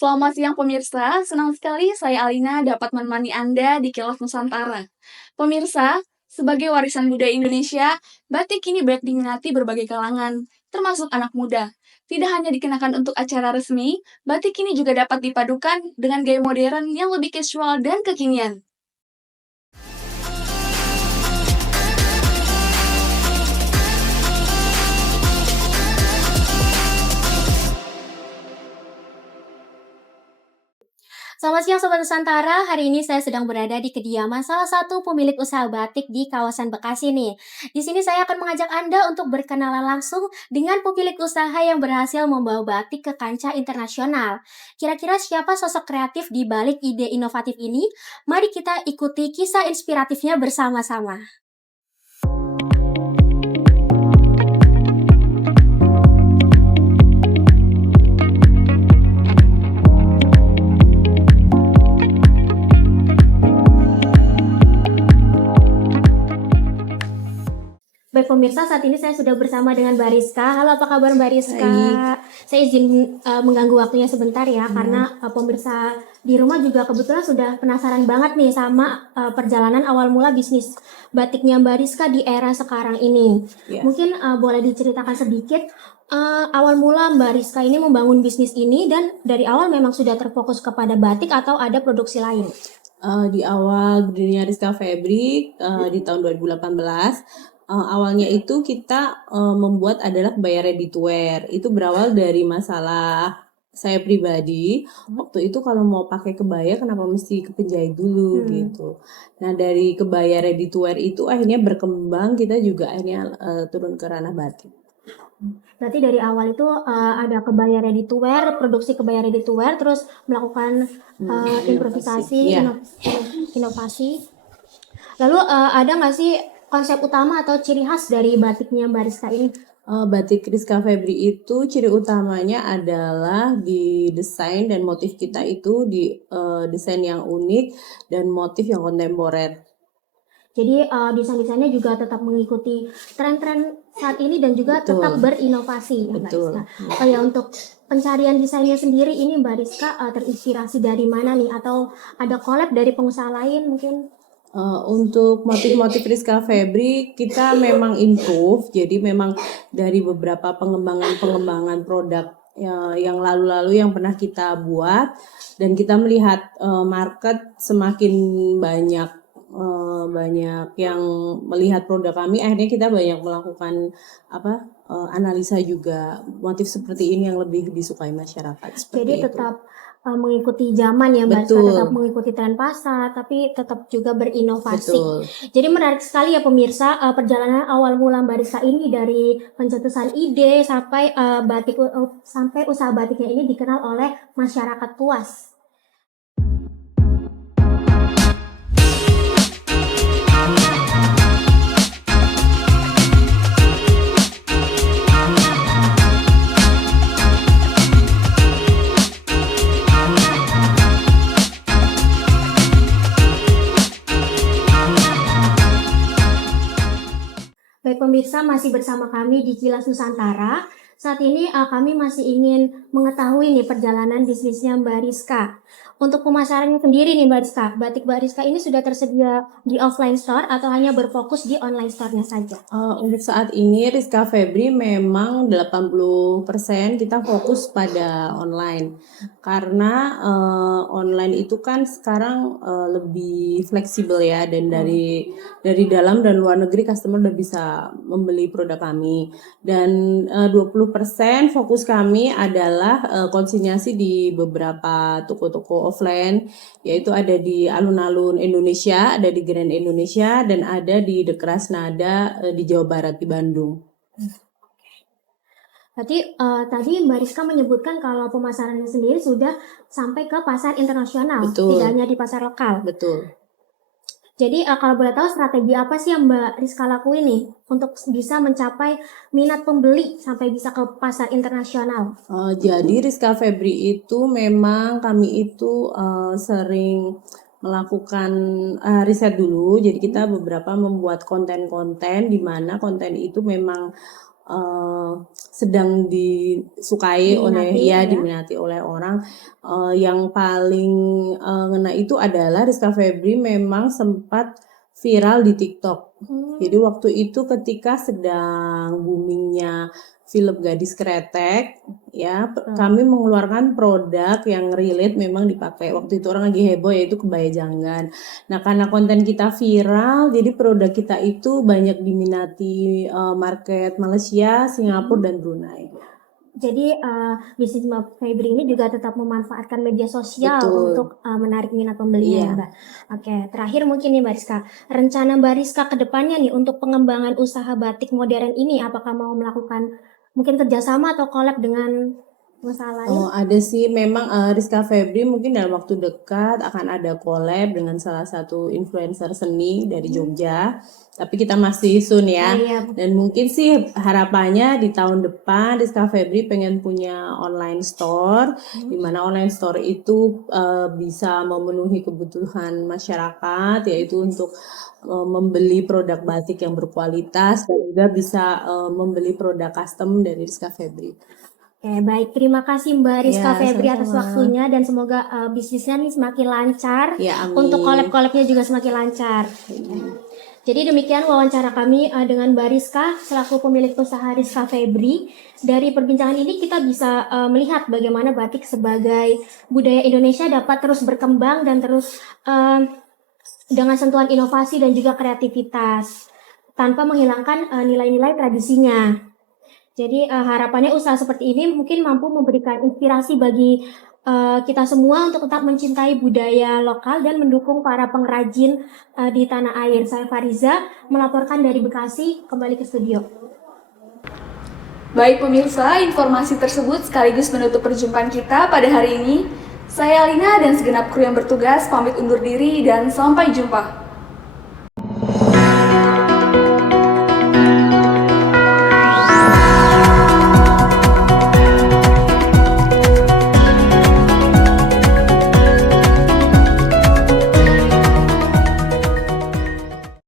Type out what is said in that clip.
Selamat siang pemirsa, senang sekali saya Alina dapat menemani Anda di Kilas Nusantara. Pemirsa, sebagai warisan budaya Indonesia, batik kini banyak diminati berbagai kalangan, termasuk anak muda. Tidak hanya dikenakan untuk acara resmi, batik kini juga dapat dipadukan dengan gaya modern yang lebih casual dan kekinian. Selamat siang Sobat Nusantara, hari ini saya sedang berada di kediaman salah satu pemilik usaha batik di kawasan Bekasi nih. Di sini saya akan mengajak Anda untuk berkenalan langsung dengan pemilik usaha yang berhasil membawa batik ke kancah internasional. Kira-kira siapa sosok kreatif di balik ide inovatif ini? Mari kita ikuti kisah inspiratifnya bersama-sama. Baik pemirsa, saat ini saya sudah bersama dengan Mbak Rizka. Halo, apa kabar Mbak Rizka? Baik. Saya izin mengganggu waktunya sebentar ya, karena pemirsa di rumah juga kebetulan sudah penasaran banget nih sama perjalanan awal mula bisnis batiknya Mbak Rizka di era sekarang ini. Ya. Mungkin boleh diceritakan sedikit awal mula Mbak Rizka ini membangun bisnis ini, dan dari awal memang sudah terfokus kepada batik atau ada produksi lain? Di awal berdirinya Rizka Febri di tahun 2018, awalnya itu kita membuat adalah kebaya ready to wear. Itu berawal dari masalah saya pribadi. Waktu itu kalau mau pakai kebaya kenapa mesti ke penjahit dulu gitu. Nah dari kebaya ready to wear itu akhirnya berkembang, kita juga akhirnya turun ke ranah batik. Berarti dari awal itu ada kebaya ready to wear, produksi kebaya ready to wear, terus melakukan improvisasi, Iya. inovasi. Lalu ada nggak sih konsep utama atau ciri khas dari batiknya Mbak Rizka ini? Batik Rizka Febri itu ciri utamanya adalah di desain dan motif kita itu di desain yang unik dan motif yang kontemporer. Jadi desain-desainnya juga tetap mengikuti tren-tren saat ini dan juga Betul. tetap berinovasi ya Mbak Betul. Rizka. Oh ya, untuk pencarian desainnya sendiri ini Mbak Rizka terinspirasi dari mana nih? Atau ada collab dari pengusaha lain mungkin? Untuk motif-motif Rizka Febri kita memang improve, jadi memang dari beberapa pengembangan produk yang lalu-lalu yang pernah kita buat, dan kita melihat market semakin banyak yang melihat produk kami, akhirnya kita banyak melakukan analisa juga motif seperti ini yang lebih disukai masyarakat. Jadi Itu. tetap mengikuti zaman ya Mbak Rizka, Betul. tetap mengikuti tren pasar, tapi tetap juga berinovasi. Betul. Jadi menarik sekali ya pemirsa, perjalanan awal mula Mbak Rizka ini dari pencetusan ide sampai sampai usaha batiknya ini dikenal oleh masyarakat luas. Baik pemirsa, masih bersama kami di Kilas Nusantara. Saat ini kami masih ingin mengetahui nih perjalanan bisnisnya Mbak Rizka. Untuk pemasarannya sendiri nih Mbak Rizka, batik Mbak Rizka ini sudah tersedia di offline store atau hanya berfokus di online store-nya saja? Untuk saat ini Rizka Febri memang 80% kita fokus pada online, karena online itu kan sekarang lebih fleksibel ya, dan dari dalam dan luar negeri customer udah bisa membeli produk kami, dan 20% fokus kami adalah konsinyasi di beberapa toko-toko offline, yaitu ada di alun-alun Indonesia, ada di Grand Indonesia, dan ada di The Krasnada di Jawa Barat, di Bandung. Berarti tadi Mbak Rizka menyebutkan kalau pemasarannya sendiri sudah sampai ke pasar internasional, Betul. tidak hanya di pasar lokal. Betul. Jadi kalau boleh tahu strategi apa sih yang Mbak Rizka lakuin nih untuk bisa mencapai minat pembeli sampai bisa ke pasar internasional? Jadi Rizka Febri itu memang kami itu sering melakukan riset dulu. Jadi kita beberapa membuat konten-konten di mana konten itu memang sedang disukai oleh Diminati, ya. diminati oleh orang. Yang paling ngena itu adalah Rizka Febri memang sempat viral di TikTok. Jadi waktu itu ketika sedang boomingnya film Gadis Kretek, ya kami mengeluarkan produk yang relate memang dipakai. Waktu itu orang lagi heboh yaitu kebaya janggan. Nah karena konten kita viral, jadi produk kita itu banyak diminati market Malaysia, Singapura, dan Brunei. Jadi bisnis Mbak Febri ini juga tetap memanfaatkan media sosial Betul. untuk menarik minat pembelinya Iya. ya Mbak. Oke, terakhir mungkin nih Mbak Rizka, rencana Mbak Rizka ke depannya nih untuk pengembangan usaha batik modern ini, apakah mau melakukan mungkin kerjasama atau collab dengan usaha lain? Oh, ada sih. Memang Rizka Febri mungkin dalam waktu dekat akan ada collab dengan salah satu influencer seni dari Jogja. Tapi kita masih soon ya. Iya. Dan mungkin sih harapannya di tahun depan Rizka Febri pengen punya online store, di mana online store itu bisa memenuhi kebutuhan masyarakat, yaitu untuk membeli produk batik yang berkualitas dan juga bisa membeli produk custom dari Rizka Febri. Oke, baik. Terima kasih Mbak Rizka Ya, Febri atas sama-sama. waktunya dan semoga bisnisnya nih semakin lancar. Ya, amin. Untuk collab-collabnya juga semakin lancar. Jadi demikian wawancara kami dengan Mbak Rizka selaku pemilik usaha Rizka Febri. Dari perbincangan ini kita bisa melihat bagaimana batik sebagai budaya Indonesia dapat terus berkembang dan terus dengan sentuhan inovasi dan juga kreativitas tanpa menghilangkan nilai-nilai tradisinya. Jadi harapannya usaha seperti ini mungkin mampu memberikan inspirasi bagi kita semua untuk tetap mencintai budaya lokal dan mendukung para pengrajin di tanah air. Saya Fariza melaporkan dari Bekasi, kembali ke studio. Baik pemirsa, informasi tersebut sekaligus menutup perjumpaan kita pada hari ini. Saya Alina dan segenap kru yang bertugas pamit undur diri dan sampai jumpa.